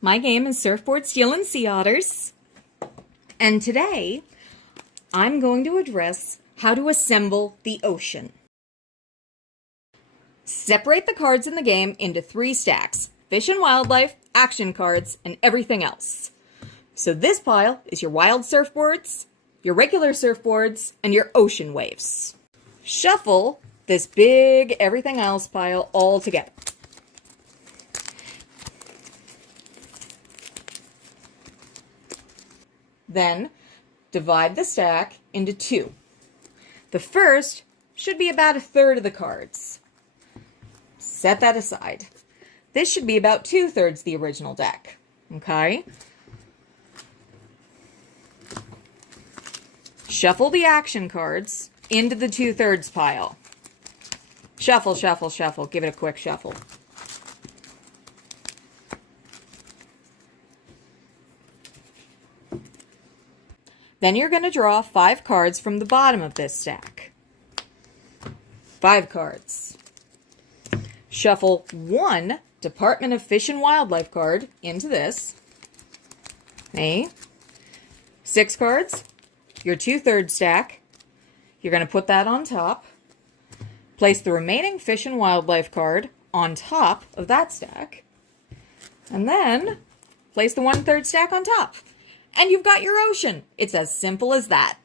My game is Surfboard Stealin Sea Otters. And today, I'm going to address how to assemble the ocean. Separate the cards in the game into 3 stacks: fish and wildlife, action cards, and everything else. So this pile is your wild surfboards, your regular surfboards, and your ocean waves. Shuffle this big everything else pile all together. Then, divide the stack into 2. The first should be about 1/3 of the cards. Set that aside. This should be about 2/3 the original deck. Okay? Shuffle the action cards into the 2/3 pile. Shuffle, shuffle, shuffle. Give it a quick shuffle. Then you're going to draw 5 cards from the bottom of this stack. 5 cards. Shuffle 1 Department of Fish and Wildlife card into this. Okay. 6 cards. Your 2/3 stack. You're going to put that on top. Place the remaining Fish and Wildlife card on top of that stack. And then place the 1/3 stack on top. And you've got your ocean. It's as simple as that.